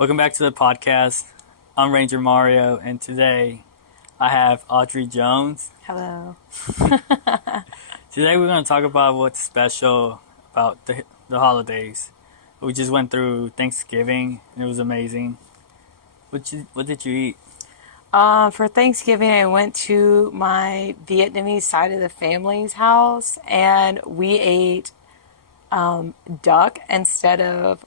Welcome back to the podcast. I'm Ranger Mario, and today I have Audrey Jones. Hello. Today we're going to talk about what's special about the holidays. We just went through Thanksgiving, and it was amazing. What did you eat? For Thanksgiving, I went to my Vietnamese side of the family's house, and we ate duck instead of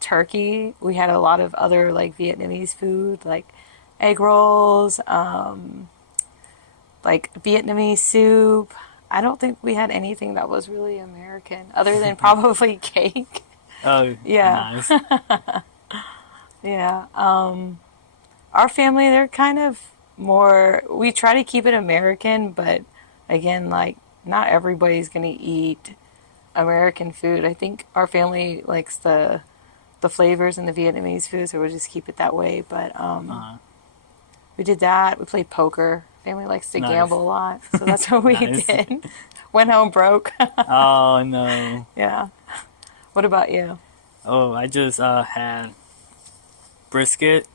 turkey. We had a lot of other like Vietnamese food, like egg rolls, like Vietnamese soup. I don't think we had anything that was really American, other than probably cake. Oh, Yeah. nice. Yeah. Our family, they're kind of more, we try to keep it American, but again, like, not everybody's going to eat American food. I think our family likes the flavors in the Vietnamese food, so we'll just keep it that way. But we did that. We played poker. Family likes to Nice. gamble a lot, so that's what we Nice. did. Went home broke. Oh, no. Yeah. What about you? Oh, I just had brisket.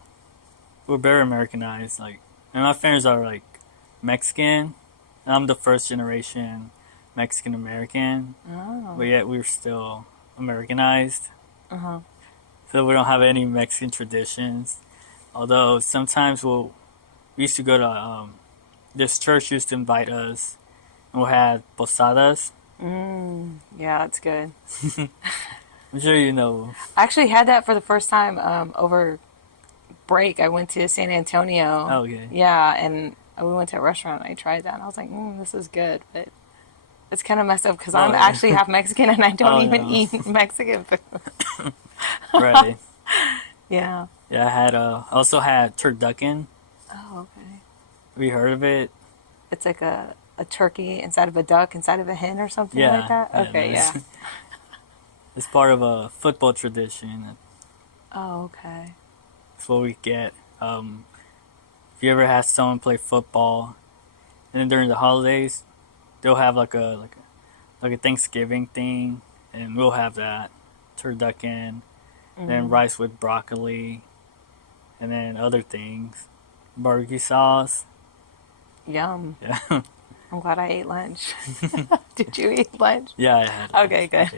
We're very Americanized. And my parents are, Mexican. And I'm the first generation Mexican American. Oh. But yet we're still Americanized. Uh-huh. So we don't have any Mexican traditions. Although sometimes we used to go to, this church used to invite us, and we'll have posadas. Yeah, that's good. I'm sure you know. I actually had that for the first time over break. I went to San Antonio. Oh, okay. Yeah, and we went to a restaurant and I tried that and I was like, this is good, but it's kind of messed up because I'm Oh. actually half Mexican and I don't Oh, even no. eat Mexican food. Right. Yeah. Yeah, I also had turducken. Oh, okay. Have you heard of it? It's like a turkey inside of a duck inside of a hen or something Yeah. like that? Okay, no, yeah. It's part of a football tradition. Oh, okay. That's what we get. If you ever had someone play football, and then during the holidays, they'll have like a Thanksgiving thing, and we'll have that turducken, then rice with broccoli, and then other things, barbecue sauce. Yum. Yeah, I'm glad I ate lunch. Did you eat lunch? yeah, I had. Okay, good.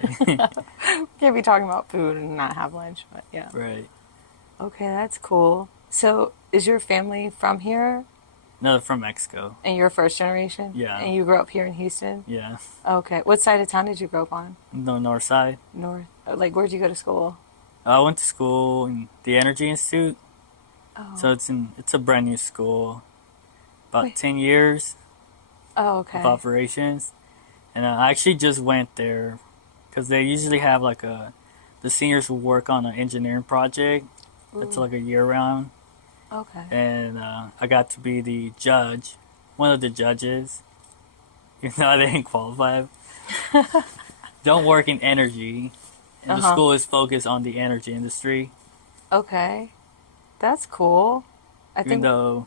Can't be talking about food and not have lunch, but yeah. Right. Okay, that's cool. So, is your family from here No, from Mexico. and you're first generation? Yeah. And you grew up here in Houston? Yeah, Okay. What side of town did you grow up on? the north side. North? Like, where'd you go to school? I went to school in the Energy Institute, Oh, so it's a brand new school, about Wait. 10 years oh okay. of operations, and I actually just went there because they usually have the seniors will work on an engineering project that's Ooh, like a year round, okay. and I got to be the judge, one of the judges, even though I didn't qualify. Don't work in energy, and the Uh-huh. school is focused on the energy industry. Okay. That's cool. I Even think, though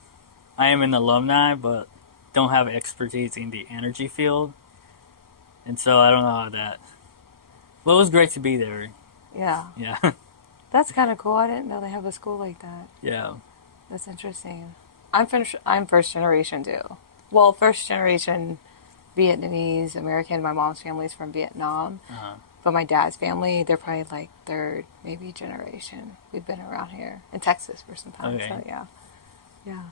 I am an alumni, but don't have expertise in the energy field, and so I don't know how that. Well, it was great to be there. yeah. Yeah, That's kind of cool. I didn't know they have a school like that. yeah. That's interesting. I'm first generation too. Well, first generation Vietnamese American. My mom's family's from Vietnam, Uh-huh. but my dad's family, they're probably like third, maybe generation. We've been around here in Texas for some time. Okay. So yeah, yeah.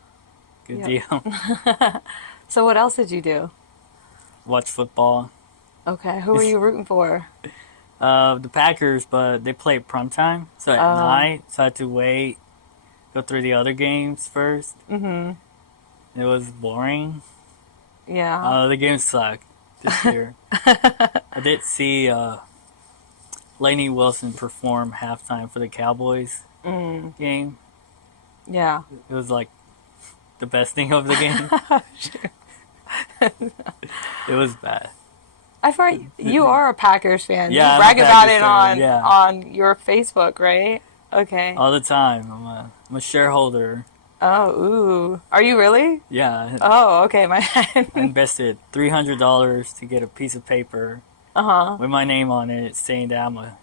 Good Yep. deal. So what else did you do? Watch football. Okay, who were you rooting for? The Packers, but they play prime time, so at Oh. night, so I had to wait, go through the other games first. Mm-hmm. It was boring. Yeah. The game sucked this year. I did see Lainey Wilson perform halftime for the Cowboys game. Yeah. It was like the best thing of the game. It was bad. I thought you are a Packers fan. Yeah, You I'm a brag about Packers it fan, yeah. on your Facebook, right? Okay. All the time. I'm a shareholder. Oh, ooh. Are you really? Yeah. Oh, okay. My I invested $300 to get a piece of paper Uh-huh. with my name on it saying that I'm a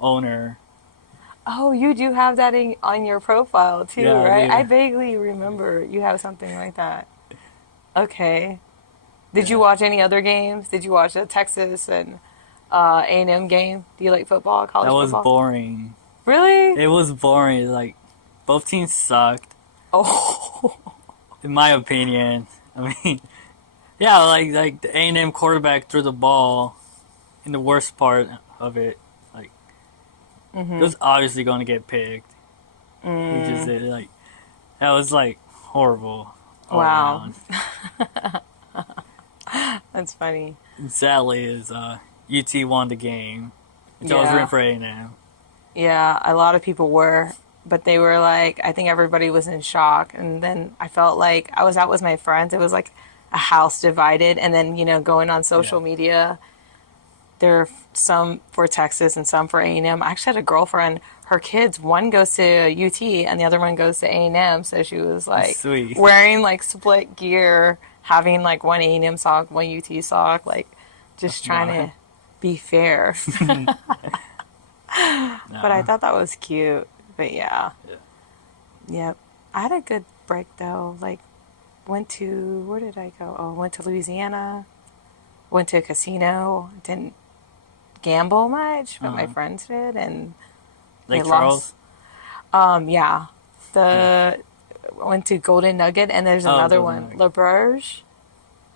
owner. Oh, you do have that on your profile too, Yeah, right? I dude. vaguely remember you have something like that. Okay. Did you Yeah. watch any other games? Did you watch the Texas and A&M game? Do you like football, That college was football? boring. Really? It was boring. Like, both teams sucked, Oh, in my opinion. I mean, yeah, like the A&M quarterback threw the ball in the worst part of it. Like, it was obviously going to get picked. He just did it. Like, that was like horrible all wow. around. That's funny. And sadly, is UT won the game, which I was rooting Yeah. for A&M. Yeah, a lot of people were, but they were like, I think everybody was in shock. And then I felt like I was out with my friends. It was like a house divided. And then, going on Yeah. social media, there are some for Texas and some for A&M. I actually had a girlfriend, her kids, one goes to UT and the other one goes to A&M. So she was like Sweet. wearing like split gear, having like one A&M sock, one UT sock, like just trying Wow. to be fair. But I No. thought that was cute. But yeah, Yeah. yep. I had a good break though. Like, went to, where did I go? Oh, went to Louisiana, went to a casino, didn't gamble much, but my Uh-huh. friends did, and they Lake lost. Charles? Yeah, Yeah. the went to Golden Nugget, and there's Oh, another Golden one, Nugget. La Berge,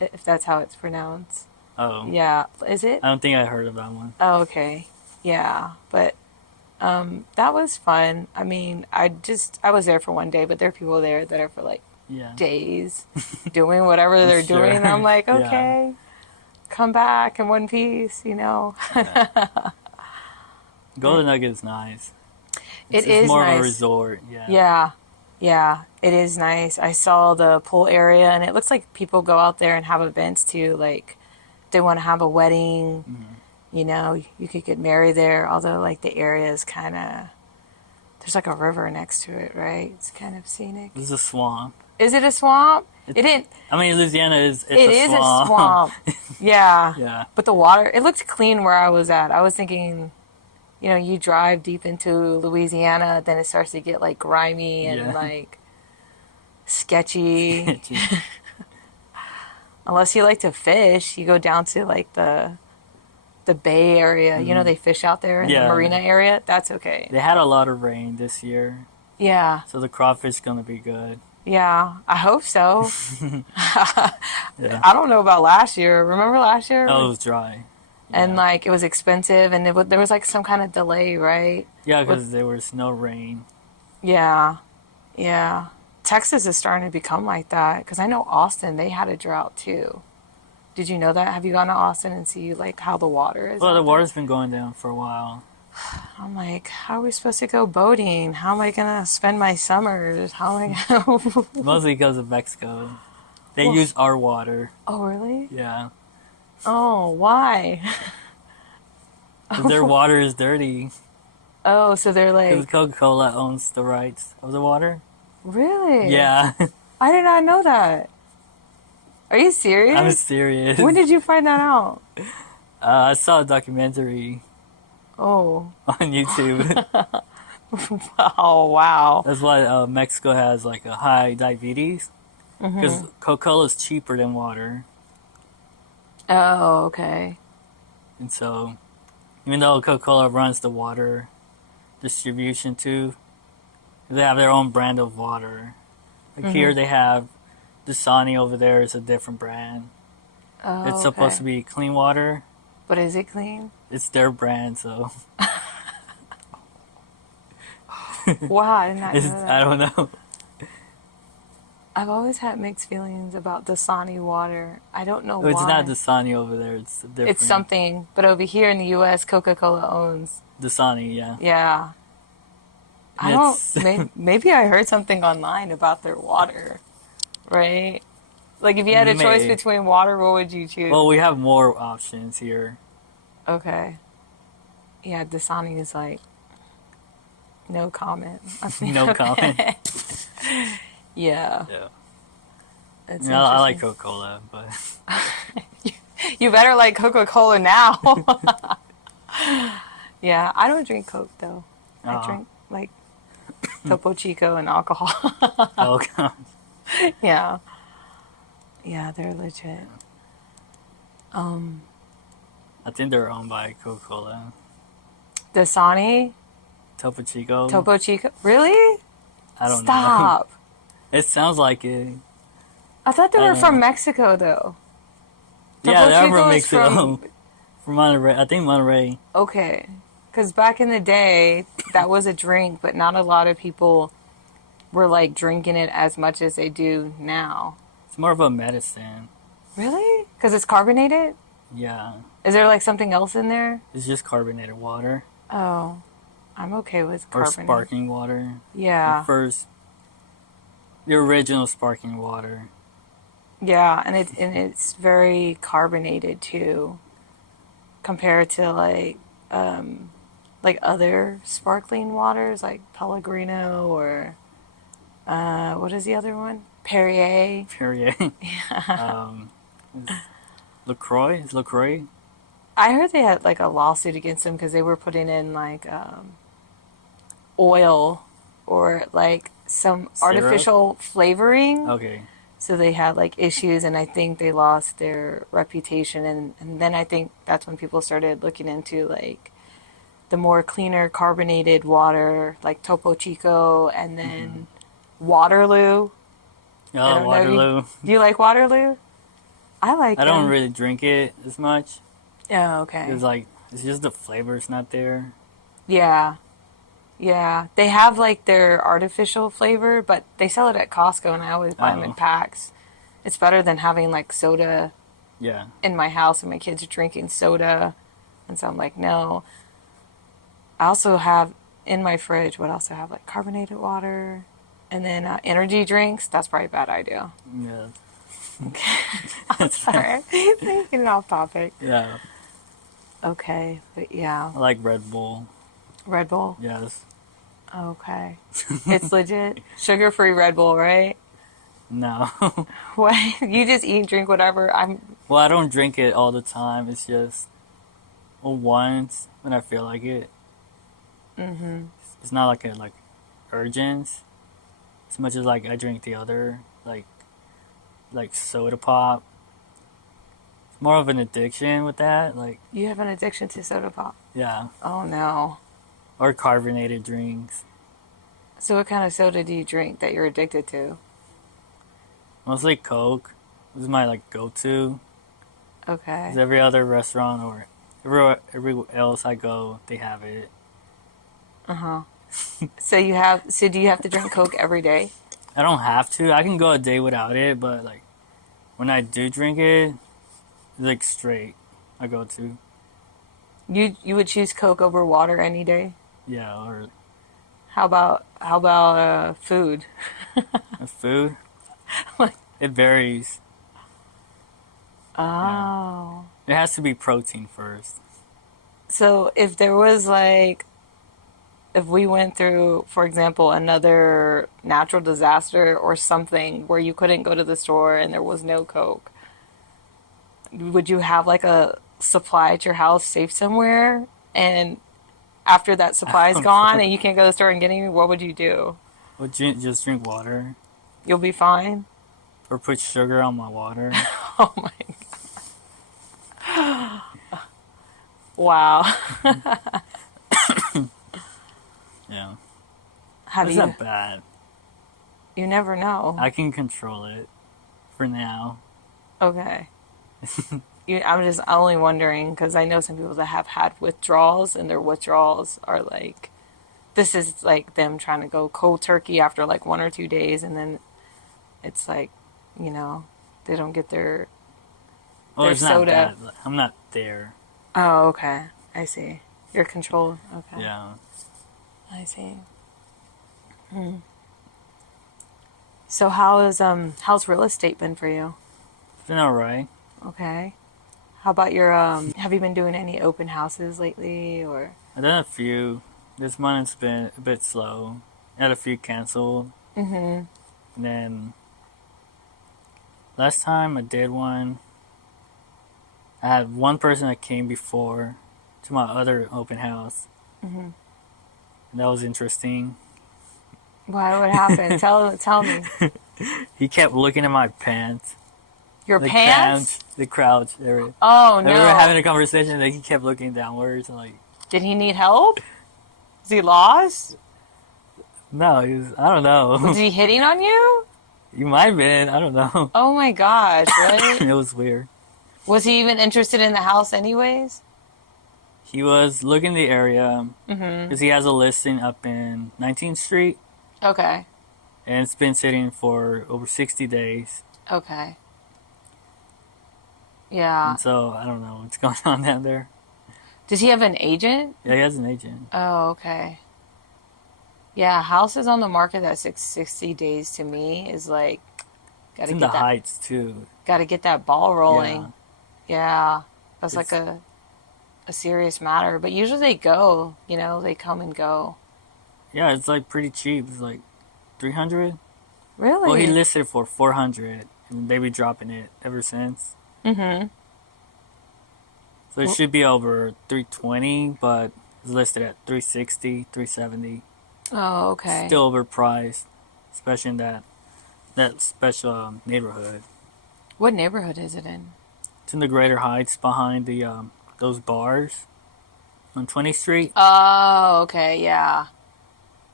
if that's how it's pronounced. Oh. Yeah, is it? I don't think I heard of that one. Oh, okay. Yeah, but that was fun. I mean, I was there for one day, but there are people there that are for like Yeah. days doing whatever they're doing. And I'm Sure. like, Yeah. okay, come back in one piece. Yeah. But Golden Nugget is nice. it It's is more of a nice. resort. Yeah. Yeah, yeah, it is nice. I saw the pool area, and it looks like people go out there and have events too. Like, they want to have a wedding. Mm-hmm. You could get married there, although like the area is kind of, there's like a river next to it, right? It's kind of scenic. This is a swamp. Is it a swamp? It didn't. I mean, Louisiana It it's a is a swamp. swamp. Yeah. Yeah. But the water, it looked clean where I was at. I was thinking, you drive deep into Louisiana, then it starts to get like grimy and Yeah. like sketchy. Sketchy. Unless you like to fish, you go down to like the Bay Area. They fish out there in the Yeah. marina area. That's okay. They had a lot of rain this year, Yeah. so the crawfish gonna be good. Yeah. I hope so. Yeah. I don't know about last year. Remember last year? Oh, it was dry. And Yeah. like it was expensive, and there was like some kind of delay, right? Yeah, because there was no rain. Yeah, yeah. Texas is starting to become like that because I know Austin, they had a drought too. Did you know that? Have you gone to Austin and see like how the water is? Well, out the there? water's been going down for a while. I'm like, how are we supposed to go boating? How am I gonna spend my summers? How am I gonna? Mostly because of Mexico. They Well- use our water. Oh, really? Yeah. Oh, why? 'Cause their water is dirty. Oh, so they're Because like, Coca-Cola owns the rights of the water. really? Yeah. I did not know that. Are you I'm serious? serious. When did you find that out? I saw a documentary Oh, on YouTube. oh, wow. That's why Mexico has like a high diabetes. Because Coca-Cola is cheaper than water. Oh, okay. And so, even though Coca-Cola runs the water distribution too, they have their own brand of water. Like here they have Dasani over there is a different brand. Oh, It's supposed to be clean water. But is it clean? It's their brand, so Wow, I did not know it's, that. I don't know. I've always had mixed feelings about Dasani water. I don't know It's why. not Dasani over there. It's a different. It's something, but over here in the U.S., Coca-Cola owns. Dasani, yeah. Yeah. I It's- don't. Maybe I heard something online about their water, right? Like, if you had a choice Maybe. between water, what would you choose? Well, we have more options here. Okay. Yeah, Dasani is like, no comment. No comment. Yeah. Yeah. It's I like interesting. Coca-Cola, but You better like Coca-Cola now. Yeah, I don't drink Coke though. I Aw. drink like Topo Chico and alcohol. Oh god. Yeah. Yeah, they're legit. I think they're owned by Coca-Cola. Dasani, Topo Chico. Topo Chico. Really? I don't know. Stop. It sounds like it. I thought they I were don't know. from Mexico though. Yeah, Topo they're Chico from is Mexico. from From Monterey. I think Monterey. okay. Because back in the day, that was a drink, but not a lot of people were like drinking it as much as they do now. It's more of a medicine. Really? Because it's carbonated? Yeah. Is there like something else in there? It's just carbonated water. Oh, I'm okay with Or carbonated. sparkling water. Yeah. The original sparkling water. Yeah, and it's very carbonated too, compared to like other sparkling waters like Pellegrino or what is the other one? Perrier. Perrier. Is LaCroix? Is LaCroix? I heard they had like a lawsuit against them because they were putting in like oil or like some Syrup? artificial flavoring. Okay. So they had like issues, and I think they lost their reputation. And then I think that's when people started looking into like the more cleaner carbonated water, like Topo Chico, and then Waterloo. I Oh, don't know if Waterloo. Do you like Waterloo? I like I don't them. really drink it as much. Oh, okay. It's just the flavor's not there. Yeah. Yeah. They have like their artificial flavor, but they sell it at Costco and I always buy them in Oh. packs. It's better than having like soda Yeah. in my house and my kids are drinking soda. And so I'm like, no. I also have in my fridge, what else do I have? Like carbonated water and then energy drinks. That's probably a bad idea. Yeah. I'm sorry. Getting off topic. Yeah. Okay. But yeah. I like Red Bull. Red Bull. Yes. Okay. It's legit. Sugar-free Red Bull, right? No. What? You just eat and drink whatever. Well, I don't drink it all the time. It's just once when I feel like it. It's not like a urgent as much as like I drink the other like soda pop. It's more of an addiction with that. Like You have an addiction to soda pop. yeah, Oh no. or carbonated drinks. So what kind of soda do you drink that you're addicted to? Mostly Coke. This is my like go-to. Okay. 'Cause every other restaurant or everywhere else I go, they have it. Uh-huh. So do you have to drink Coke every day? I don't have to. I can go a day without it, but like when I do drink it, it's like straight. I go to You would choose Coke over water any day? yeah or How about food? food. Like- It varies. Oh. It has to be protein first. So if there was like, if we went through, for example, another natural disaster or something where you couldn't go to the store and there was no Coke, would you have like a supply at your house safe somewhere? And after that supply's gone and you can't go to the store and get any, what would you do? Would just drink water You'll be fine? or put sugar on my water? Oh my God. Wow. Yeah, Have it's you? not bad. You never know. I can control it for now. Okay. I'm only wondering because I know some people that have had withdrawals and their withdrawals are like, this is like them trying to go cold turkey after like 1 or 2 days and then it's like, they don't get their Oh, it's not soda. that. I'm not there. Oh, okay. I see. You're controlled. Okay. Yeah. I see. So how's real estate been for you? It's been alright. Okay. How about your have you been doing any open houses lately or I've done a few. This month's been a bit slow. I had a few canceled. And then last time I did one, I had one person that came before to my other open house. and that was interesting. Why? What happened? Tell me. He kept looking at my pants, Your the pants? the crouch area. Oh And we were having no. a conversation, and he kept looking downwards, and like, Did he need help? Is he lost? no, he was, I don't Was know. he hitting on you? You might have been, I don't know. Oh my gosh, really? It was weird. Was he even interested in the house anyways? He was looking the area Mm-hmm. because he has a listing up in 19th Street, Okay. and it's been sitting for over 60 days. Okay. Yeah. And so I don't know what's going on down there. Does he have an agent? Yeah, he has an agent. Oh, okay. Yeah, houses on the market that's 60 days to me is like It's gotta in the get that Heights too. gotta get that ball rolling. Yeah. That's like It's, a serious matter. But usually they go, they come and go. yeah, it's like pretty cheap. It's like 300. Well, he Really? listed it for 400, and they be dropping it ever since. Mm-hmm. So it should be over 320, but it's listed at 360, 370. Oh, okay. Still overpriced, especially in that special neighborhood. What neighborhood is it in? It's in the Greater Heights behind the those bars on 20th Street, Oh, okay, yeah.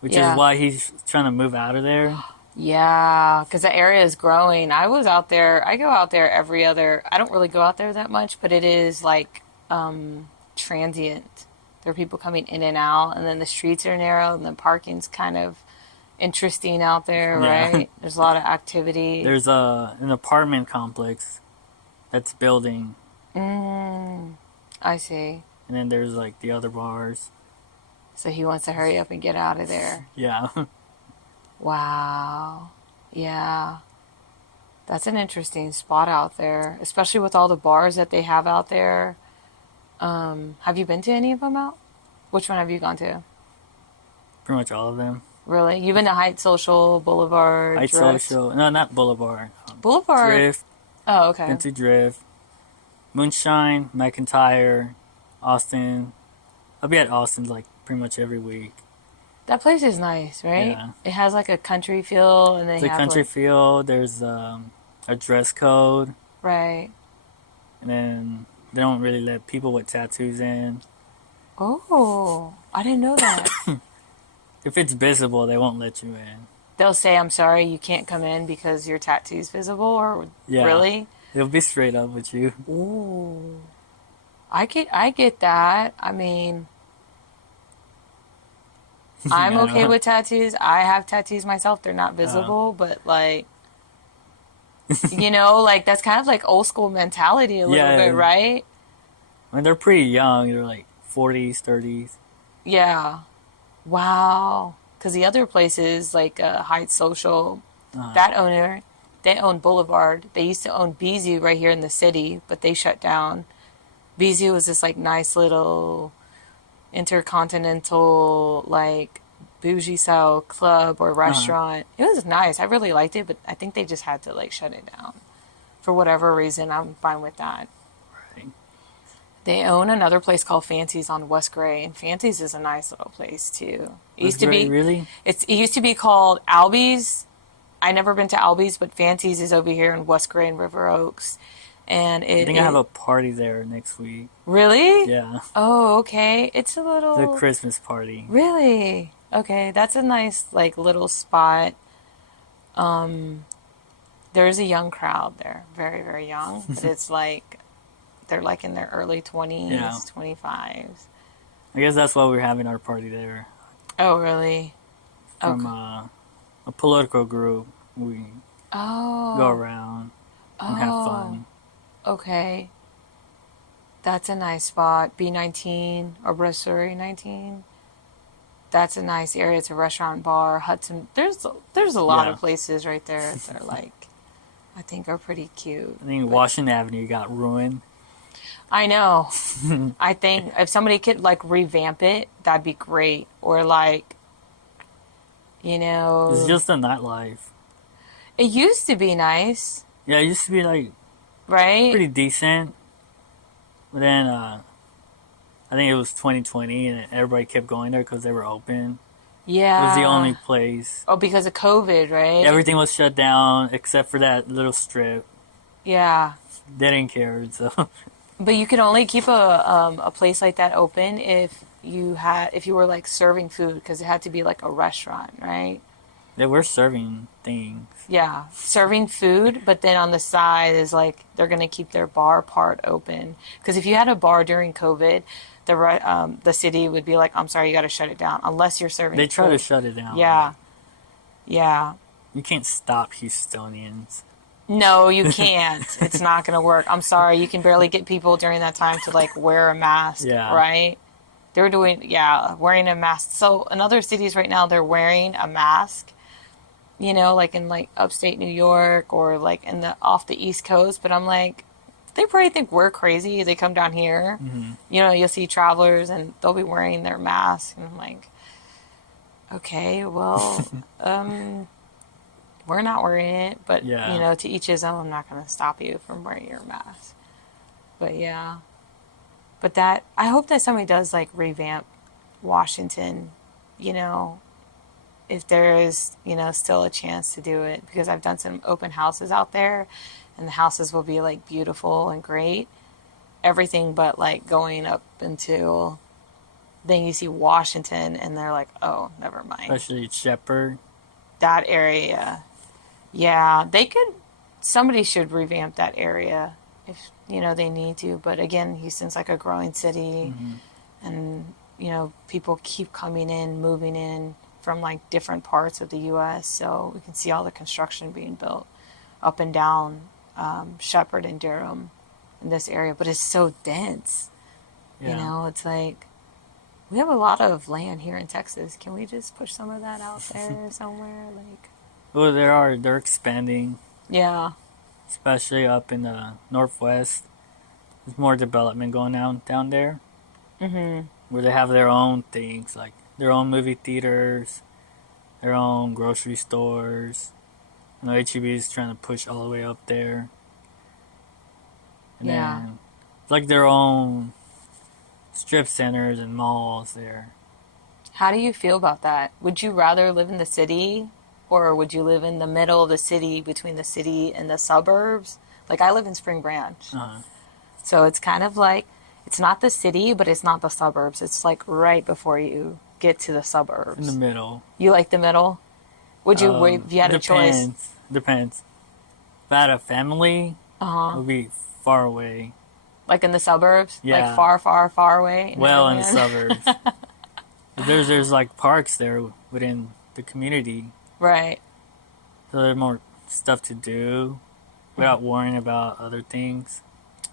which Yeah. is why he's trying to move out of there. Yeah, because the area is growing. I was out there. I go out there every other. I don't really go out there that much, but it is like transient. There are people coming in and out, and then the streets are narrow, and the parking's kind of interesting out there, Yeah. right? There's a lot of activity. There's an apartment complex that's building, Mm, I see. and then there's like the other bars. So he wants to hurry up and get out of there. Yeah. Wow. Yeah. That's an interesting spot out there, especially with all the bars that they have out there. Have you been to any of them out? Which one have you gone to? Pretty much all of them. Really? You've been to Heights Social, Boulevard, Heights Drift? Social. No, not Boulevard. Boulevard. Drift. Oh, okay. Been to Drift. Moonshine, McIntyre, Austin. I'll be at Austin like pretty much every week. That place is nice, right? Yeah. It has like a country feel, and they It's a have country like, feel. There's a dress code, right. and then they don't really let people with tattoos in. Oh, I didn't know that. If it's visible, they won't let you in. They'll say, "I'm sorry, you can't come in because your tattoo's visible," or Yeah. really? They'll be straight up with you. Ooh. I get that. I mean, I'm Yeah. okay with tattoos. I have tattoos myself. They're not visible, but like, like that's kind of like old school mentality a little Yeah. bit, right? When they're pretty young, they're like 40s, 30s. Yeah. Wow. Because the other places like Heights Social, Uh, that owner, they own Boulevard. They used to own BZ right here in the city, but they shut down. BZ was this like nice little intercontinental like bougie style club or restaurant. It was nice. I really liked it, but I think they just had to like shut it down for whatever reason. I'm fine with that. right. They own another place called Fancy's on West Gray, and Fancy's is a nice little place too. It used to be Really? it used to be called Albies. I never been to Albies, but Fancy's is over here in West Gray and River Oaks. And I think I have a party there next week. really? Yeah. Oh, okay. It's a The little Christmas party. really okay. That's a nice like little spot. There's a young crowd there, very very young, but it's like they're like in their early 20s, Yeah. 25s. I guess that's why we're having our party there. Oh, really? From Okay. a political group. We Oh. go around and have fun. Okay. That's a nice spot. B19 or Brasserie 19. That's a nice area. It's a restaurant, bar, Hudson. There's a lot Yeah. of places right there that are like I think are pretty cute. I think But Washington Avenue got ruined. I know. I think if somebody could like revamp it, that'd be great. Or like, It's just a nightlife. it used to be nice, Yeah, it used to be like right? pretty decent. But then I think it was 2020 and everybody kept going there because they were open. It was the only Yeah. place. Oh, because of COVID, right? Everything was shut down except for that little strip. Yeah. They didn't care, so But you could only keep a place like that open if you were like serving food because it had to be like a restaurant, right? they were serving things. Yeah, serving food, but then on the side is like they're gonna keep their bar part open because if you had a bar during COVID, the city would be like, I'm sorry, you got to shut it down unless you're serving They try to food. shut it down. Yeah, yeah. You can't stop Houstonians. No, you can't. It's not gonna work. I'm sorry, you can barely get people during that time to like wear a mask, Yeah. right? They're doing, yeah, wearing a mask. So in other cities right now, they're wearing a mask, like in like upstate New York or like in the off the East Coast. But I'm like, they probably think we're crazy. They come down here, Hmm. you'll see travelers and they'll be wearing their mask, and I'm like, okay, well, we're not wearing it, but Yeah. to each his own. I'm not going to stop you from wearing your mask. But yeah, but that I hope that somebody does like revamp Washington, you know, if there is, still a chance to do it because I've done some open houses out there and the houses will be like beautiful and great. Everything but like going up until then you see Washington and they're like, oh, never mind. Especially Shepherd. That area. Yeah, somebody should revamp that area if, they need to. But again, Houston's like a growing city Hmm. and, people keep coming in, moving in from like different parts of the U.S. So we can see all the construction being built up and down Shepherd and Durham in this area. But it's so dense. Yeah. It's like we have a lot of land here in Texas. Can we just push some of that out there somewhere? Like, Well, they're expanding, yeah. especially up in the northwest. There's more development going on down there, where they have their own things, like their own movie theaters, their own grocery stores. HEB is trying to push all the way up there, and Yeah. then it's like their own strip centers and malls there. How do you feel about that? Would you rather live in the city or would you live in the middle of the city between the city and the suburbs? Like I live in Spring Branch. Uh, So it's kind of like it's not the city, but it's not the suburbs. It's like right before you get to the in the suburbs. middle. You like the middle? Would you, if you had a choice? Depends. If I had a family, it Uh-huh. would be far away. Like in the suburbs? Like Yeah. far, far, far away? Well, in the Neverland? suburbs. There's like parks there within the community, Right. so there's more stuff to do without worrying about other things.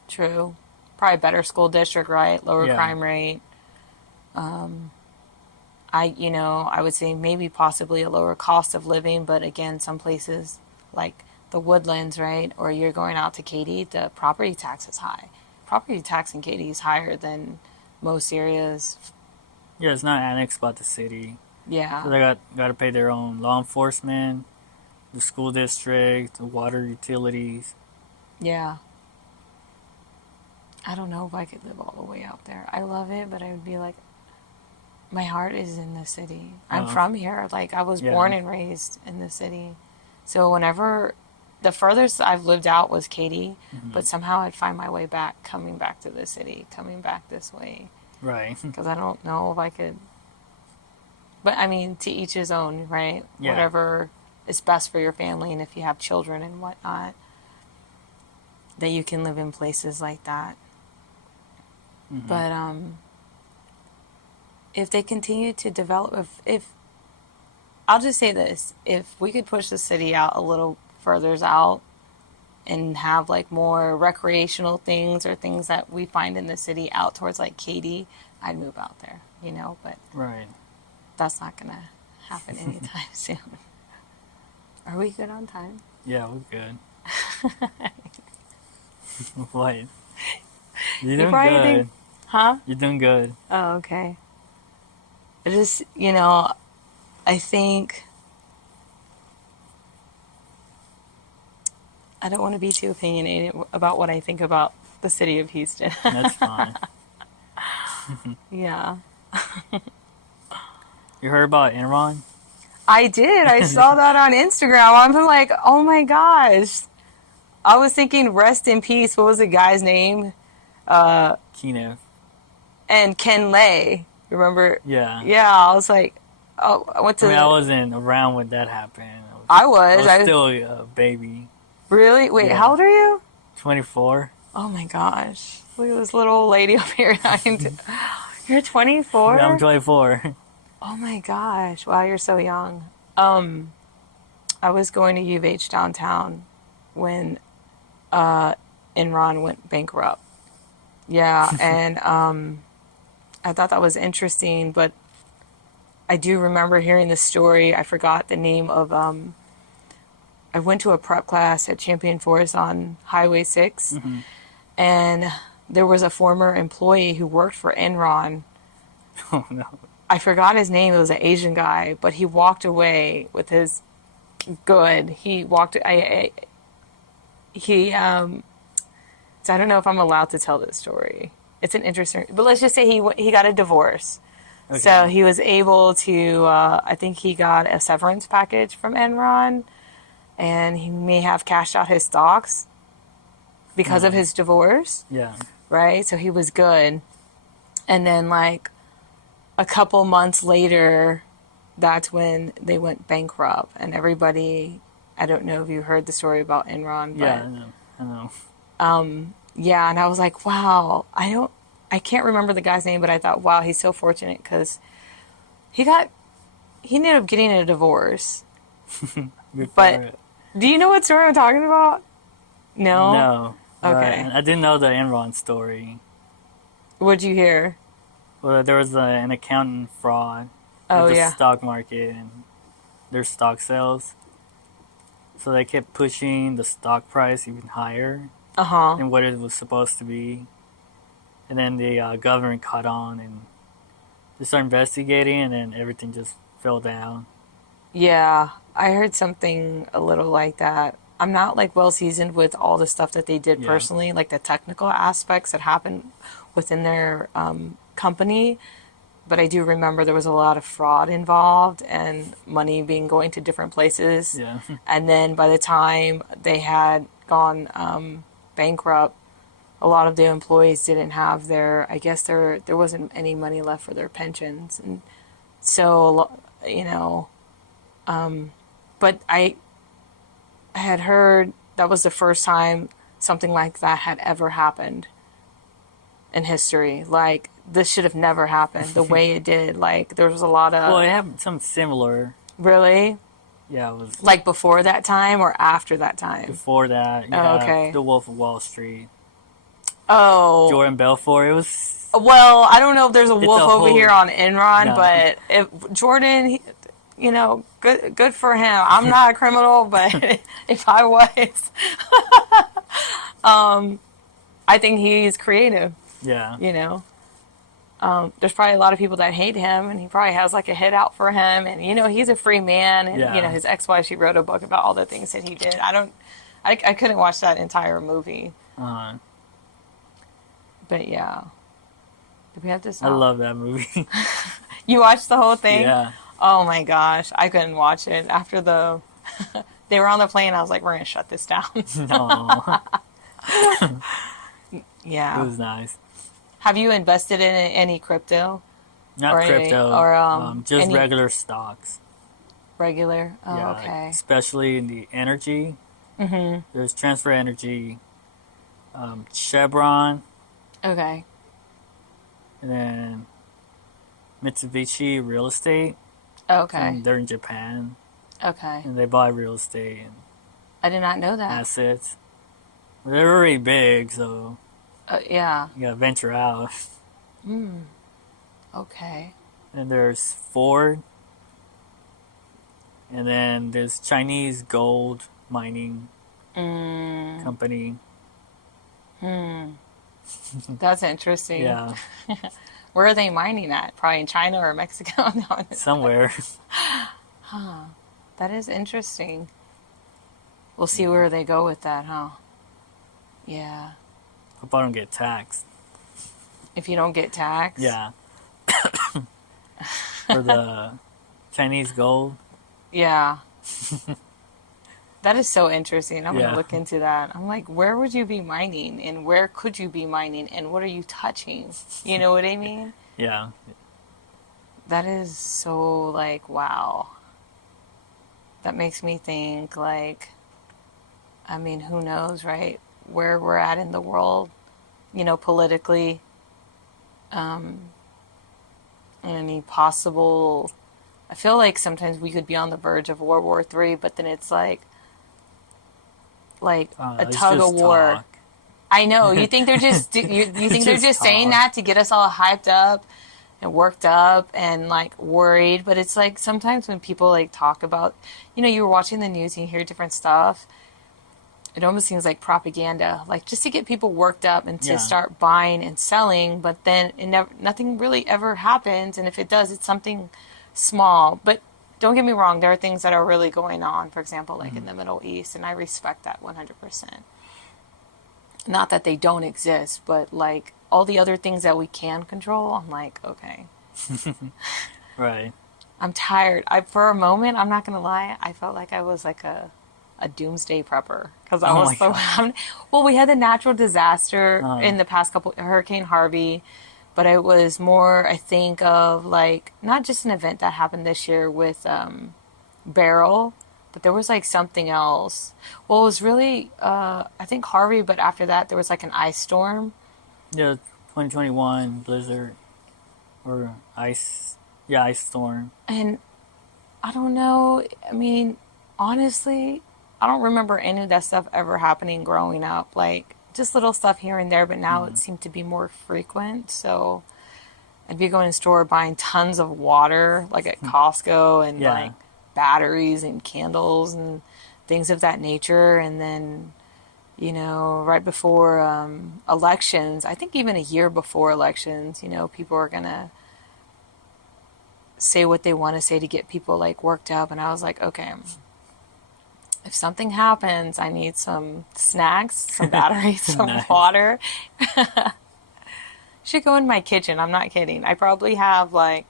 True. Probably better school district, right? Lower Yeah. crime rate. I would say maybe possibly a lower cost of living, but again, some places like the Woodlands, right? Or you're going out to Katy, the property tax is high. Property tax in Katy is higher than most areas. Yeah, it's not annexed by the city, so Yeah. they got to pay their own law enforcement, the school district, the water utilities. Yeah. I don't know if I could live all the way out there. I love it, but I would be like, my heart is in the city. I'm Oh. from here. Like, I was Yeah. born and raised in the city. So, the furthest I've lived out was Katy, but somehow I'd find my way back, coming back to the city, coming back this way. Right. Because I don't know if I could. But I mean, to each his own, right? Yeah. Whatever is best for your family, and if you have children and whatnot, that you can live in places like that. But if they continue to develop, if I'll just say this, if we could push the city out a little further out and have like more recreational things or things that we find in the city out towards like Katy, I'd move out there, but Right. that's not gonna happen anytime soon. Are we good on time? Yeah, we're good. What? You're You doing probably good. think, huh? You're doing good. Oh, okay. I just, I think I don't want to be too opinionated about what I think about the city of Houston. That's fine. Yeah. You heard about Enron? I did. I saw that on Instagram. I'm like, oh my gosh. I was thinking, rest in peace. What was the guy's name? Keenan. And Ken Lay. Remember? Yeah. Yeah, I was like, oh, I went I mean, I to. wasn't around when that happened. I I was. was still a baby. Really? Wait, Yeah. how old are you? 24. Oh my gosh. Look at this little old lady up here. You're 24? Yeah, I'm 24. Oh my gosh. Wow, you're so young. I was going to U of H downtown when Enron went bankrupt. Yeah, and I thought that was interesting, but I do remember hearing the story. I forgot the name of I went to a prep class at Champion Forest on Highway 6, Mm-hmm. and there was a former employee who worked for Enron. Oh, no. I forgot his name. It was an Asian guy, but he walked away with his good. He walked. He. So I don't know if I'm allowed to tell this story. It's an interesting. But let's just say he got a divorce. Okay. So he was able to. I think he got a severance package from Enron, and he may have cashed out his stocks because of his divorce. Yeah. Right. So he was good, and then like a couple months later, that's when they went bankrupt, and everybody. I don't know if you heard the story about Enron, but Yeah, I know. yeah, and I was like, wow, I can't remember the guy's name, but I thought, wow, he's so fortunate because he ended up getting a divorce. Before But it. do you know what story I'm talking about? No? No. Okay. I didn't know the Enron story. What'd you hear? Well, there was an accountant fraud Oh, with the yeah. stock market and their stock sales. So they kept pushing the stock price even higher Uh-huh. than what it was supposed to be. And then the government caught on and they started investigating, and then everything just fell down. Yeah, I heard something a little like that. I'm not like well seasoned with all the stuff that they did Yeah. personally, like the technical aspects that happened within their company. But I do remember there was a lot of fraud involved and money being going to different places. Yeah. And then by the time they had gone bankrupt, a lot of the employees didn't have their, I guess there wasn't any money left for their pensions. And so, you know, but I had heard that was the first time something like that had ever happened in history. Like, this should have never happened the way it did. Like, there was a lot of... Well, it happened something similar. Really? Yeah, it was Like before that time or after that time? before that. You Oh, have okay. The Wolf of Wall Street. Oh. Jordan Belfort. It was... Well, I don't know if there's a It's wolf a over whole- here on Enron, No. but if Jordan, you know, good for him. I'm not a criminal, but if I was, I think he's creative, Yeah. you know. There's probably a lot of people that hate him, and he probably has like a hit out for him. And, you know, he's a free man. And, Yeah. you know, his ex-wife, she wrote a book about all the things that he did. I couldn't watch that entire movie. But yeah. Did we have to I stop? love that movie. You watched the whole thing? Yeah. Oh my gosh. I couldn't watch it. After they were on the plane, I was like, we're going to shut this down. No. Yeah. It was nice. Have you invested in any crypto? Not Or any- crypto. or, just any- regular stocks. Regular? Oh, Yeah, okay. especially in the energy. Mm-hmm. There's Transfer Energy, Chevron, Okay. and then Mitsubishi Real Estate. Okay. And they're in Japan, Okay. and they buy real estate and I did not know that. assets. They're already big, so Yeah. you gotta venture out. Okay. And there's Ford, and then there's Chinese gold mining company. That's interesting. Yeah, Where are they mining at? Probably in China or Mexico? No, somewhere. that is interesting. We'll see where they go with that, huh? Yeah. Hope I don't get taxed. If you don't get taxed. Yeah. for the Chinese gold. Yeah. That is so interesting. I'm going to Yeah, look into that. I'm like, where would you be mining and where could you be mining and what are you touching? You know what I mean? yeah. That is so like, wow. That makes me think like, I mean, who knows, right? Where we're at in the world, politically, and any possible. I feel like sometimes we could be on the verge of World War III, but then it's like a It's tug of just war. talk. I know. You think they're just you It's think they're just just saying talk. that to get us all hyped up and worked up and like worried, but it's like sometimes when people like talk about, you were watching the news and you hear different stuff, it almost seems like propaganda, like just to get people worked up and to Yeah. start buying and selling, but then nothing really ever happens, and if it does, it's something small. But don't get me wrong, there are things that are really going on, for example, like in Mm. the Middle East, and I respect that 100%. Not that they don't exist, but like all the other things that we can control, I'm like, okay. Right. I'm tired. For a moment, I'm not gonna lie, I felt like I was like a doomsday prepper because I Oh was my so. god. Well, we had the natural disaster Uh, in the past couple, Hurricane Harvey, but it was more, I think, of like not just an event that happened this year with Beryl, but there was like something else. Well, it was really, I think Harvey, but after that, there was like an ice storm. yeah, 2021 blizzard or ice. Yeah, ice storm. And I don't know. I mean, honestly, I don't remember any of that stuff ever happening growing up. Like just little stuff here and there, but now it Mm. seemed to be more frequent. So I'd be going to the store buying tons of water, like at Costco, and like Yeah. batteries and candles and things of that nature. And then, right before elections, I think even a year before elections, people are going to say what they want to say to get people like worked up. And I was like, okay, if something happens, I need some snacks, some batteries, some Nice. water. Should go in my kitchen. I'm not kidding. I probably have like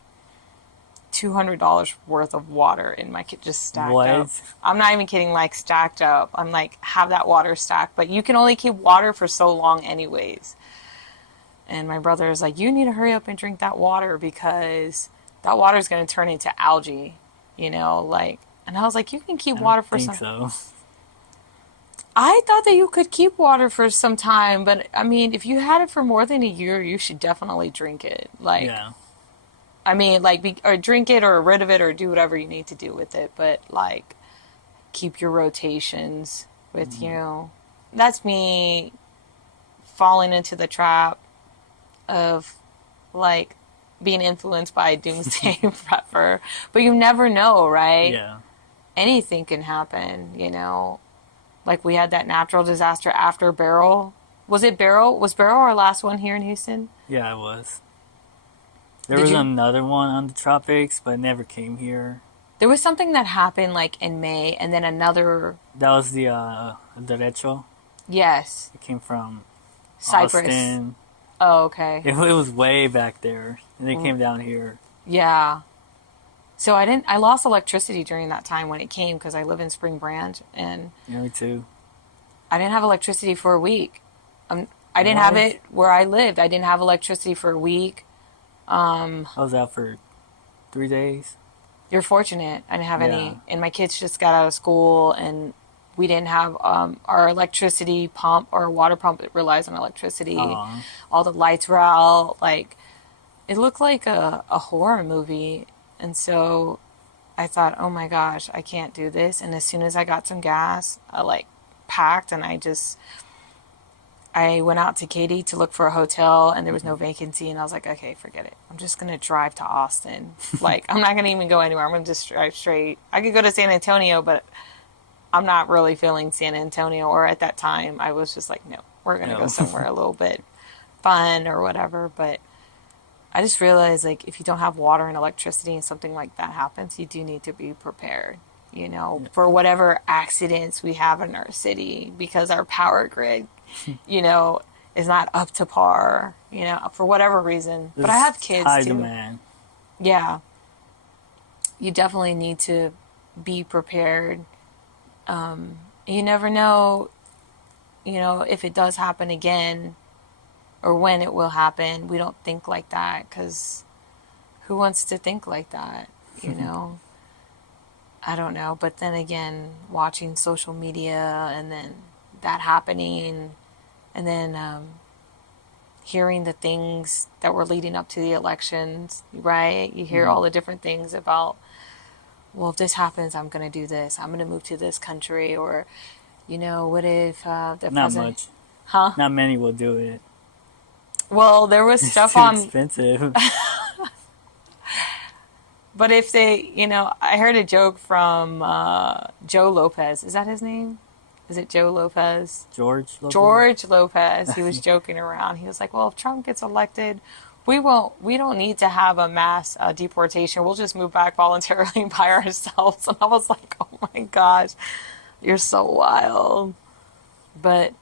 $200 worth of water in my kitchen just stacked up. What? I'm not even kidding, like stacked up. I'm like, have that water stacked. But you can only keep water for so long, anyways. And my brother is like, you need to hurry up and drink that water because that water is going to turn into algae, like. And I was like, you can keep I don't water for think some. so. I thought that you could keep water for some time, but I mean, if you had it for more than a year, you should definitely drink it. Like, Yeah. I mean, like, or drink it or rid of it or do whatever you need to do with it, but like, keep your rotations with Mm. you. That's me falling into the trap of like being influenced by a doomsday prepper, but you never know, right? Yeah. Anything can happen, Like we had that natural disaster after Beryl. Was it Beryl? Was Beryl our last one here in Houston? Yeah, it was. There Did was you? another one on the tropics, but it never came here. There was something that happened like in May, and then another. That was the derecho. Yes, It came from Cyprus. Austin. Oh, okay. It was way back there, and it came down here. Yeah. So I didn't. I lost electricity during that time when it came because I live in Spring Branch, and Yeah, me too. I didn't have electricity for a week. I didn't have What? it where I lived. I didn't have electricity for a week. I was out for 3 days. You're fortunate. I didn't have Yeah. any, and my kids just got out of school, and we didn't have our electricity pump or water pump. It relies on electricity. Aw. All the lights were out. Like it looked like a horror movie, and so I thought, oh my gosh, I can't do this. And as soon as I got some gas, I like packed, and I went out to Katy to look for a hotel and there was no vacancy and I was like, okay, forget it. I'm just going to drive to Austin. Like, I'm not going to even go anywhere. I'm going to just drive straight. I could go to San Antonio, but I'm not really feeling San Antonio. Or at that time, I was just like, no, we're going to go No. somewhere a little bit fun or whatever. But I just realized, like, if you don't have water and electricity and something like that happens, you do need to be prepared, Yeah. for whatever accidents we have in our city because our power grid is not up to par, for whatever reason. But I There's have kids high too. demand. Yeah. you definitely need to be prepared. You never know, if it does happen again or when it will happen. We don't think like that because who wants to think like that, you know? I don't know. But then again, watching social media and then that happening and then hearing the things that were leading up to the elections, right? You hear all the different things about, well, if this happens, I'm going to do this. I'm going to move to this country. Or, what if the Not president. much. Huh? Not many will do it. Well, there was It's stuff too on. expensive. But if they, I heard a joke from Joe Lopez. Is that his name? Is it Joe Lopez? George Lopez? George Lopez. He was joking around. He was like, "Well, if Trump gets elected, we won't. We don't need to have a mass deportation. We'll just move back voluntarily by ourselves." And I was like, "Oh my gosh, you're so wild." But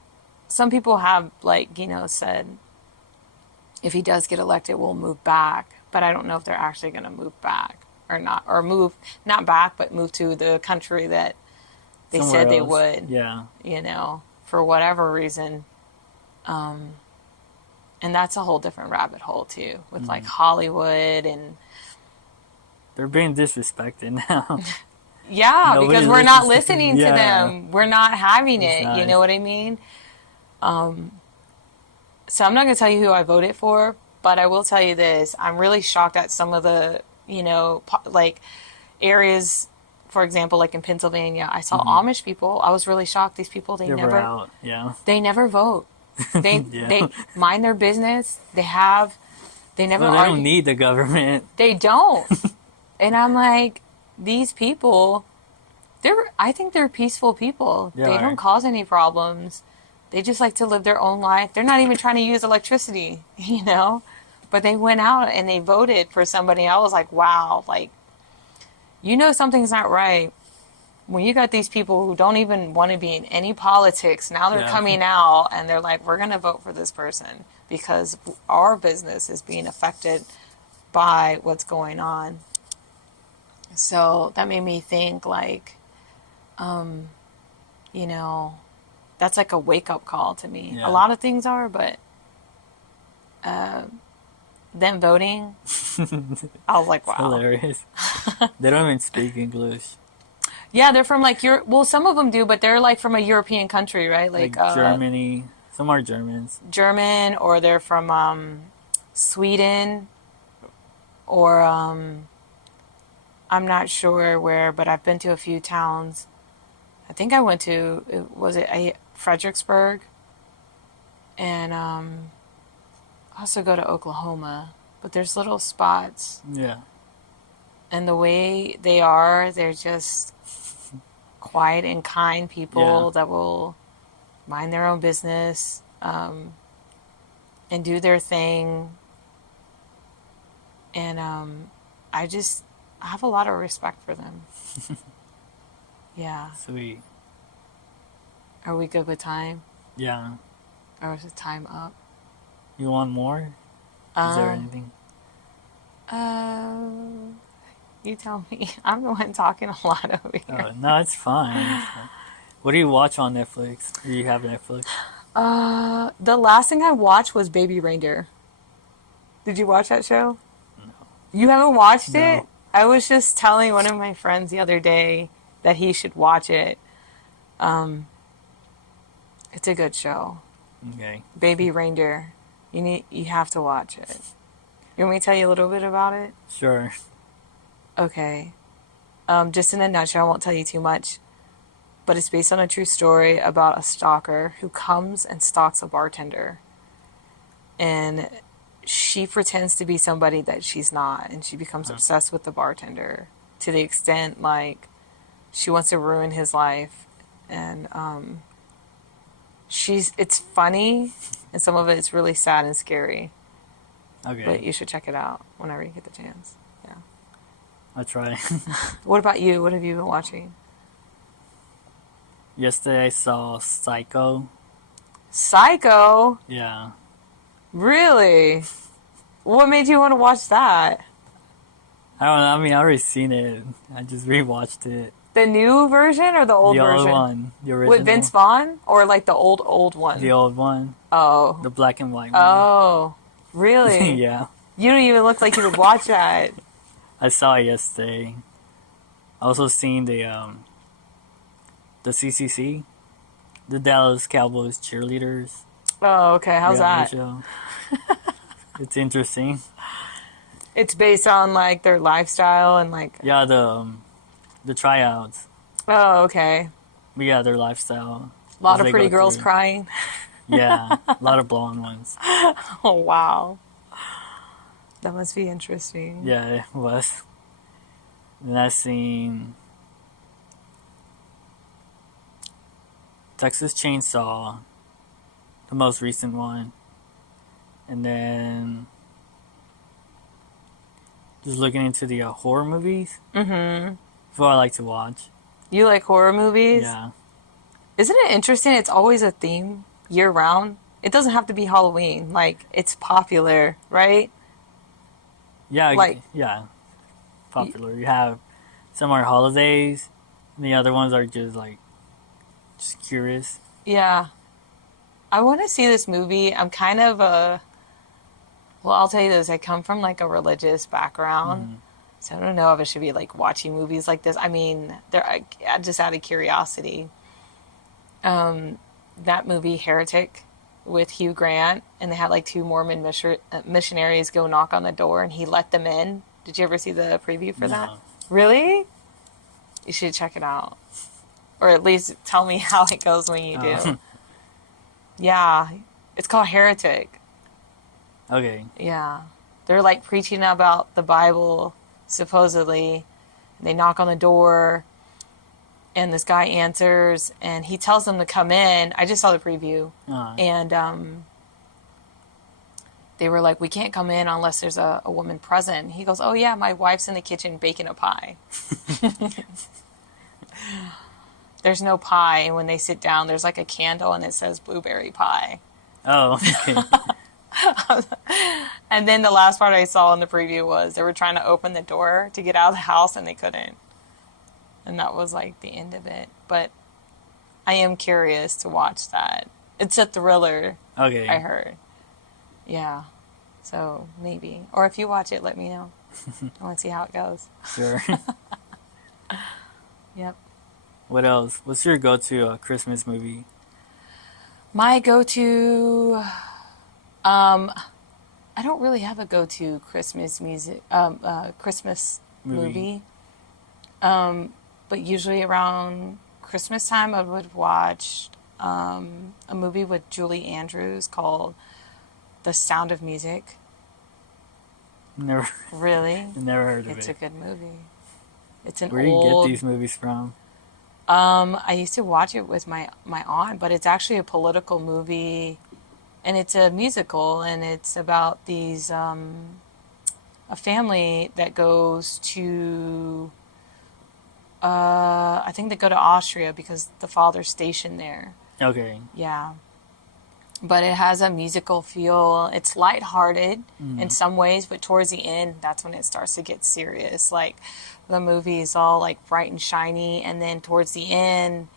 some people have, like, said if he does get elected, we'll move back. But I don't know if they're actually going to move back or not, or move not back, but move to the country that they Somewhere said they else. would. Yeah. For whatever reason. And that's a whole different rabbit hole too, with like Hollywood and They're being disrespected now. yeah, Nobody because we're not listens to- listening to yeah. them. We're not having It's it. nice. You know what I mean? So I'm not going to tell you who I voted for, but I will tell you this. I'm really shocked at some of the, like areas, for example, like in Pennsylvania, I saw Amish people. I was really shocked. These people, They were out. Yeah. they never vote. They Yeah. they mind their business. They never Well, they argue. don't need the government. They don't. And I'm like, these people, I think they're peaceful people. They They are. don't cause any problems. They just like to live their own life. They're not even trying to use electricity, But they went out and they voted for somebody. I was like, wow, like, something's not right. When you got these people who don't even want to be in any politics, now they're Yeah. coming out and they're like, we're going to vote for this person because our business is being affected by what's going on. So that made me think like, that's like a wake up call to me. Yeah. A lot of things are, but them voting, I was like, wow. Hilarious. They don't even speak English. Yeah, they're from like Europe. Well, some of them do, but they're like from a European country, right? Like Germany. Some are Germans. German, or they're from Sweden, or I'm not sure where, but I've been to a few towns. I think I went to, was it Fredericksburg? And also go to Oklahoma. But there's little spots. Yeah. And the way they are, they're just quiet and kind people that will mind their own business and do their thing. And I have a lot of respect for them. Yeah. Sweet. Are we good with time? Yeah. Or is it time up? You want more? Is there anything? You tell me. I'm the one talking a lot over here. Oh, no, it's fine. It's fine. What do you watch on Netflix? Do you have Netflix? The last thing I watched was Baby Reindeer. Did you watch that show? No. You haven't watched No. it? I was just telling one of my friends the other day that he should watch it. It's a good show. Okay. Baby Reindeer. You have to watch it. You want me to tell you a little bit about it? Sure. Okay. Just in a nutshell, I won't tell you too much. But it's based on a true story about a stalker who comes and stalks a bartender. And she pretends to be somebody that she's not. And she becomes obsessed with the bartender to the extent, like, she wants to ruin his life. And it's funny. And some of it's really sad and scary. Okay. But you should check it out whenever you get the chance. Yeah. I'll try. What about you? What have you been watching? Yesterday I saw Psycho. Psycho? Yeah. Really? What made you want to watch that? I don't know. I mean, I already seen it. I just rewatched it. The new version or the old The old version? one, the With Vince original, Vaughn or like the old the one? old one, Oh. the black and white one. Oh. Really? Yeah, You don't even look like you would watch that. I saw it yesterday. I also seen the CCC, the Dallas Cowboys cheerleaders Oh, okay. How's reality that? show. It's interesting. It's based on like their lifestyle and like. Yeah, the tryouts. Oh, okay. But yeah, their lifestyle A lot as of they pretty go girls through. crying. Yeah, a lot of blonde ones. Oh, wow. That must be interesting. Yeah, it was. And I seen Texas Chainsaw, the most recent one, and then just looking into the horror movies. Mm-hmm. What I like to watch. You like horror movies? Yeah, Isn't it interesting? It's always a theme year round. It doesn't have to be Halloween. Like, it's popular, right? yeah, Like- yeah. Popular. You have some are holidays, and the other ones are just like just curious. Yeah. I want to see this movie. I'm kind of a. Well, I'll tell you this. I come from like a religious background. So I don't know if I should be like watching movies like this. I mean, just out of curiosity. That movie Heretic with Hugh Grant, and they had like two Mormon missionaries go knock on the door, and he let them in. Did you ever see the preview for that? No. Really? You should check it out, or at least tell me how it goes when you do. Oh. Yeah, it's called Heretic. Okay. Yeah, they're like preaching about the Bible, supposedly. They knock on the door, and this guy answers, and he tells them to come in. I just saw the preview, and they were like, "We can't come in unless there's a woman present." He goes, "Oh yeah, my wife's in the kitchen baking a pie." There's no pie, and when they sit down, there's like a candle, and it says blueberry pie. Oh, okay. And then the last part I saw in the preview was they were trying to open the door to get out of the house, and they couldn't. And that was like the end of it. But I am curious to watch that. It's a thriller, Okay. I heard. Yeah. So maybe. Or if you watch it, let me know. I want to see how it goes. Sure. Yep. What else? What's your go-to Christmas movie? My go-to, I don't really have a go-to Christmas Christmas movie. But usually around Christmas time, I would watch a movie with Julie Andrews called The Sound of Music. Never, Really? never heard of It's it. a good movie. It's an Where do you old. get these movies from? I used to watch it with my aunt, but it's actually a political movie, and it's a musical, and it's about these a family that goes to I think they go to Austria because the father's stationed there. Okay. Yeah. But it has a musical feel. It's lighthearted in some ways, but towards the end, that's when it starts to get serious. Like the movie is all like bright and shiny, and then towards the end,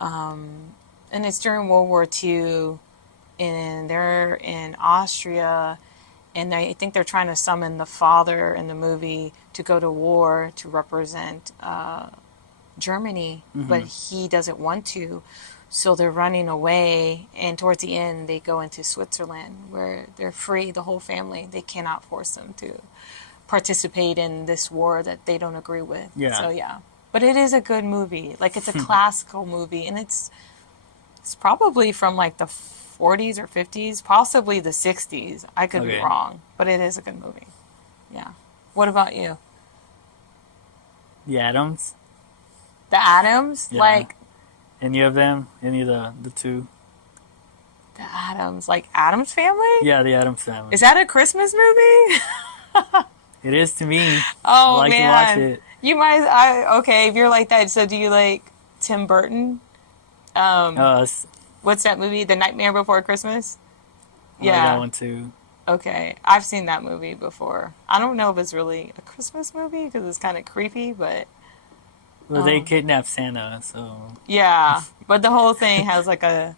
and it's during World War II, and they're in Austria, and I think they're trying to summon the father in the movie to go to war to represent Germany, but he doesn't want to. So they're running away, and towards the end, they go into Switzerland where they're free, the whole family. They cannot force them to participate in this war that they don't agree with. Yeah. So, yeah. But it is a good movie. Like, it's a classical movie, and it's probably from, like, the 40s or 50s, possibly the 60s. I could be Okay. wrong, but it is a good movie. Yeah. What about you? The Adams? The Addams? Yeah. Like, Any of them? Any of the two? the Addams. Like, Addams Family? Yeah, the Adams Family. Is that a Christmas movie? It is to me. Oh, I like man. to watch it. You might, okay, if you're like that, so do you like Tim Burton? It's- What's that movie? The Nightmare Before Christmas? I like Yeah. that one too. Okay, I've seen that movie before. I don't know if it's really a Christmas movie because it's kind of creepy, but Well, they kidnapped Santa, so yeah. But the whole thing has like a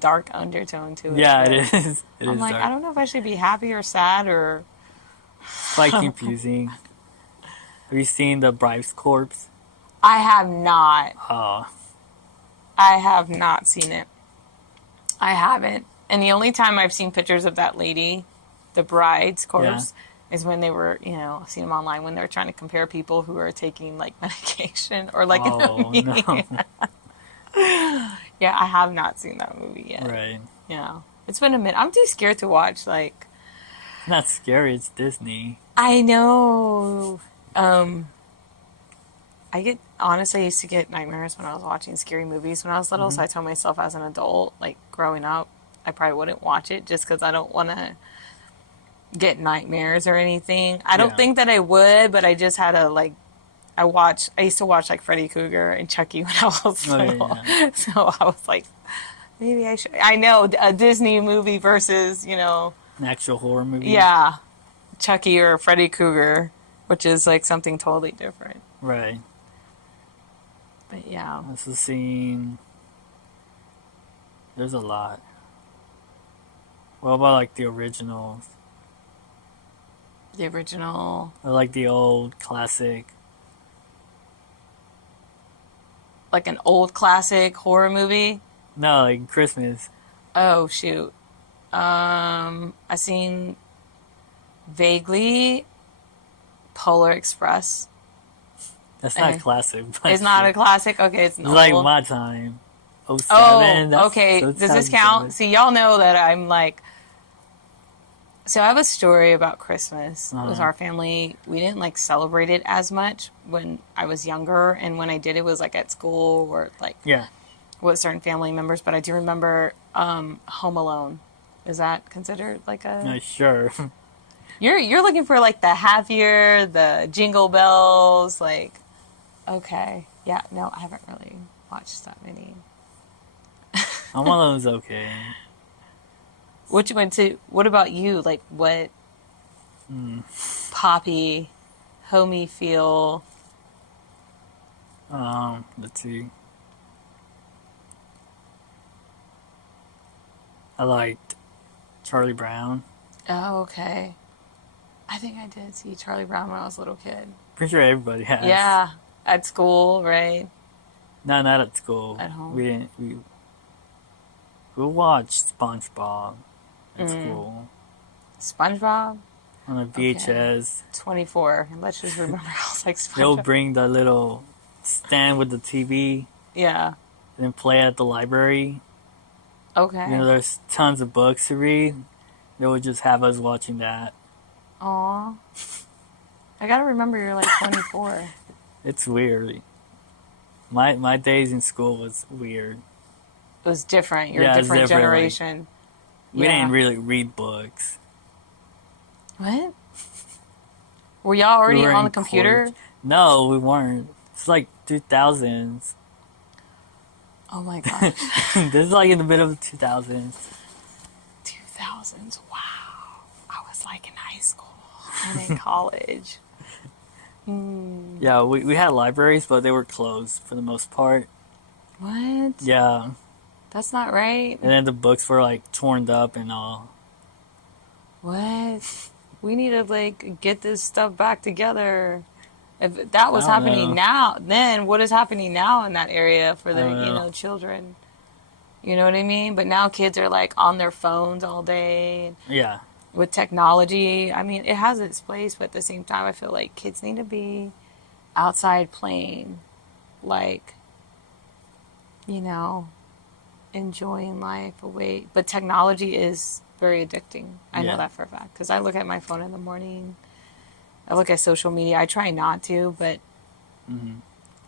dark undertone to it. yeah, it But is. It I'm is like, I dark. don't know if I should be happy or sad or. It's quite confusing. Have you seen the Bribe's Corpse? I have not. Oh, I have not seen it. I haven't. And the only time I've seen pictures of that lady, the bride's yeah. corpse, is when they were, I've seen them online when they were trying to compare people who are taking like medication or like in a Oh meeting. no. Yeah, I have not seen that movie yet. Right. Yeah. It's been a minute. I'm too scared to watch like It's not scary. It's Disney. I know. I used to get nightmares when I was watching scary movies when I was little, so I told myself as an adult, like growing up, I probably wouldn't watch it just because I don't want to get nightmares or anything. I don't Yeah. think that I would, but I just had to like, I used to watch like Freddy Krueger and Chucky when I was Oh little. yeah. So I was like, maybe I should. I know a Disney movie versus, An actual horror movie. yeah, Chucky or Freddy Krueger, which is like something totally different. Right. But yeah. This is scene. There's a lot. What about like the originals? The original, Or like the old classic? like an old classic horror movie. No, like Christmas. Oh shoot. I seen vaguely Polar Express. That's not Okay. classic. But It's not a classic. Okay, it's an It's like old. my time. Oh Oh, 07. That's, okay. that Does this sounds count? good. See, y'all know that I'm like. So I have a story about Christmas with our family. We didn't like celebrate it as much when I was younger, and when I did, it was like at school or like Yeah. with certain family members. But I do remember Home Alone. Is that considered like a? No, sure. You're looking for like the happier, the jingle bells, like. Okay. Yeah. No, I haven't really watched that many. Home Alone's okay. What you went to? What about you? Like what? Poppy, homey feel. Let's see. I liked Charlie Brown. Oh, okay. I think I did see Charlie Brown when I was a little kid. Pretty sure everybody has. Yeah, at school, right? No, not at school. At home. We didn't. We watched SpongeBob at school SpongeBob. on a VHS. 24. And let's just remember I was like They'll SpongeBob. bring the little stand with the TV Yeah. and play at the library. Okay. You know, there's tons of books to read. They would just have us watching that. Aw. I gotta remember you're like 24. It's weird. My days in school was weird. It was different. You're Yeah, a it's different different, like- generation. We Yeah. didn't really read books. What? Were y'all already We were on the in computer? college. No, we weren't. It's like 2000s. Oh my gosh. This is like in the middle of the 2000s. 2000s. Wow. I was like in high school and in college. Yeah, we had libraries, but they were closed for the most part. What? Yeah, That's not right. and then the books were like torn up and all. What? We need to like get this stuff back together. If that was I don't happening know. now, then what is happening now in that area for the, I don't know. children? You know what I mean? But now kids are like on their phones all day Yeah, with technology. I mean, it has its place, but at the same time, I feel like kids need to be outside playing, like, enjoying life away. But technology is very addicting. I know Yeah. that for a fact because I look at my phone in the morning. I look at social media. I try not to, but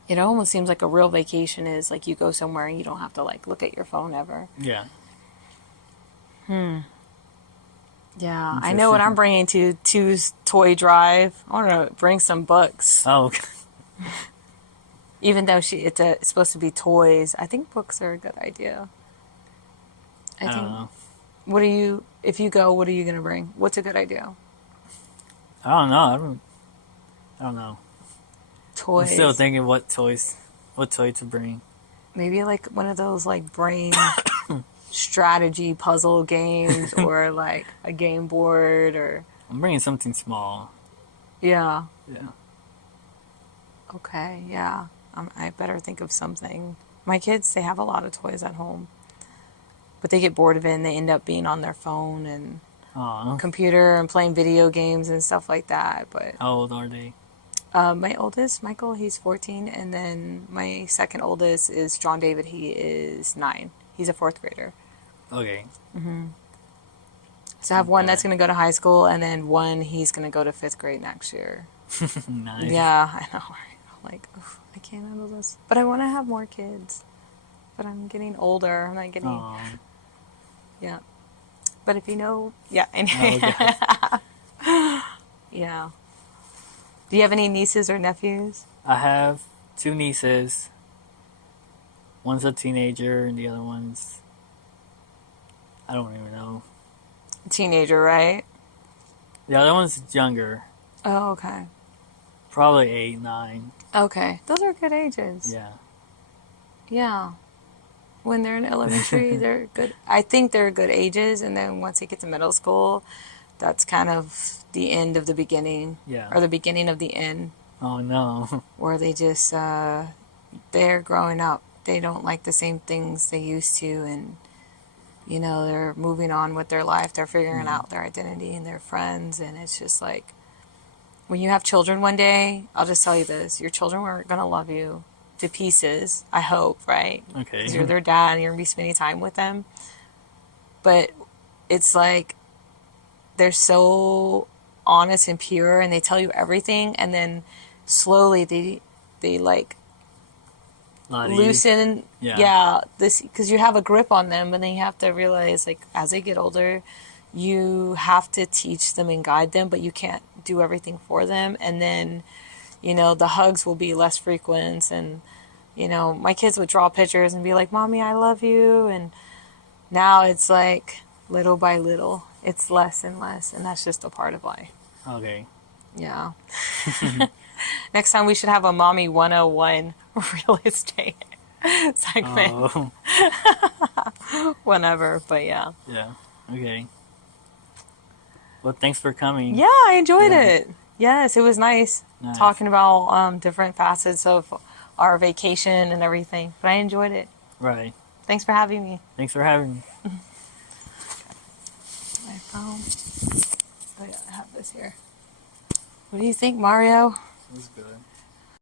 it almost seems like a real vacation is like you go somewhere and you don't have to like look at your phone ever. yeah. Yeah, I know what I'm bringing to Two's Toy Drive. I want to bring some books, Oh, okay. even though it's supposed to be toys. I think books are a good idea. I don't know. If you go, what are you going to bring? What's a good idea? I don't know. I don't know. I'm still Toys. thinking what toy to bring. Maybe like one of those like brain strategy puzzle games or like a game board or I'm bringing something small. yeah. Yeah. Okay, yeah. I better think of something. My kids, they have a lot of toys at home, but they get bored of it and they end up being on their phone and Aw. computer and playing video games and stuff like that. But How old are they? my oldest, Michael, he's 14, and then my second oldest is John David. He is 9. He's a fourth grader. Okay. So I have one Okay. that's going to go to high school, and then one he's going to go to fifth grade next year. Nice. Yeah, I know. Right? I'm like, oof, I can't handle this. But I want to have more kids. But I'm getting older. I'm not getting. Aw. Yeah. But if you know, yeah, Okay. yeah. Do you have any nieces or nephews? I have 2 nieces. One's a teenager, and the other one's I don't even know. Teenager, right? The other one's younger, Oh, okay. probably 8, 9. Okay. Those are good ages. Yeah. Yeah. When they're in elementary, they're good. I think they're good ages, and then once they get to middle school, that's kind of the end of the beginning, Yeah. or the beginning of the end, Oh no. where they just they're growing up. They don't like the same things they used to, and they're moving on with their life. They're figuring out their identity and their friends, and it's just like when you have children one day, I'll just tell you this: your children are gonna love you to pieces. I hope, right? Okay. Because you're their dad and you're gonna be spending time with them. But it's like they're so honest and pure, and they tell you everything, and then slowly they like Lot of loosen. Yeah. Yeah, this because you have a grip on them, and then you have to realize like as they get older, you have to teach them and guide them, but you can't do everything for them. And then the hugs will be less frequent, and my kids would draw pictures and be like, "Mommy, I love you," and now it's like little by little, it's less and less, and that's just a part of life. Okay. Yeah. Next time we should have a Mommy 101 real estate segment. Oh. Whenever, but yeah. Yeah. Okay. Well, thanks for coming. Yeah, I enjoyed Yeah. it. Yes, it was nice Nice. talking about different facets of our vacation and everything, but I enjoyed it. Right. Thanks for having me. Thanks for having me. My phone. Oh yeah, I have this here. What do you think, Mario? It was good.